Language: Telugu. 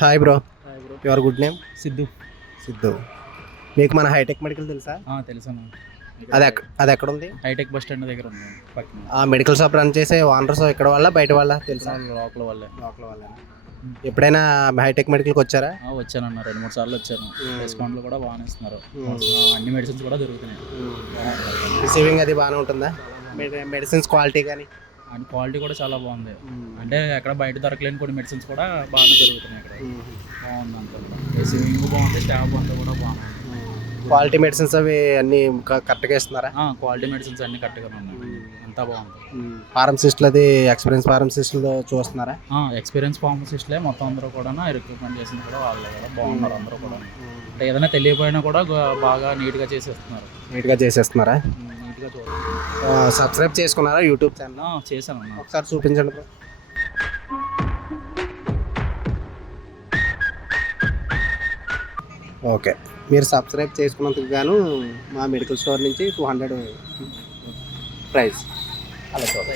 Hi bro. Hi bro. Your good name? Siddhu. Siddhu. మీకు మన హైటెక్ మెడికల్ తెలుసా? తెలుసమ్మా. అది ఎక్కడ ఉంది? హైటెక్ బస్ స్టాండ్ దగ్గర ఉంది పక్కన. ఆ మెడికల్ షాప్ రన్ చేసే ఓనర్స్ ఇక్కడ వాళ్ళ బయట వాళ్ళ తెలుసా? లోకల్ వాళ్ళే. లోకల్ వాళ్ళ. ఎప్పుడైనా హైటెక్ మెడికల్కి వచ్చారా? వచ్చానన్న 2-3 సార్లు వచ్చాను. డిస్కౌంట్లు కూడా బాగానే ఇస్తున్నారు. అన్ని మెడిసిన్స్ కూడా దొరుకుతున్నాయి. రిసీవింగ్ అది బాగానే ఉంటుందా? మెడిసిన్స్ క్వాలిటీ కానీ అండ్ క్వాలిటీ కూడా చాలా బాగుంది. అంటే ఎక్కడ బయట దొరకలేని కొన్ని మెడిసిన్స్ కూడా బాగానే దొరుకుతున్నాయి ఇక్కడ. బాగుంది అంతా కూడా. రిసీవింగ్ బాగుంది, స్టాఫ్ అంతా కూడా బాగుంది. క్వాలిటీ మెడిసిన్స్ అవి అన్నీ కరెక్ట్గా ఇస్తున్నారా? క్వాలిటీ మెడిసిన్స్ అన్ని కరెక్ట్గా ఉన్నాయి. అంతా బాగుంది. ఫార్మసిస్టులు అది ఎక్స్పీరియన్స్ ఫార్మసిస్టులు చూస్తున్నారా? ఎక్స్పీరియన్స్ ఫార్మసిస్ట్లే మొత్తం అందరూ కూడా రిక్రూట్మెంట్ చేసింది కూడా వాళ్ళే కూడా బాగున్నారు అందరూ కూడా. అంటే ఏదైనా తెలియపోయినా కూడా బాగా నీట్గా చేసేస్తున్నారు. నీట్గా చూడండి. సబ్స్క్రైబ్ చేసుకున్నారా యూట్యూబ్ ఛానల్? చేశాను. ఒకసారి చూపించండి బ్రో. ఓకే, మీరు సబ్స్క్రైబ్ చేసుకున్నందుకు గాను మా మెడికల్ స్టోర్ నుంచి 200 ప్రైజ్. అలా చూడండి.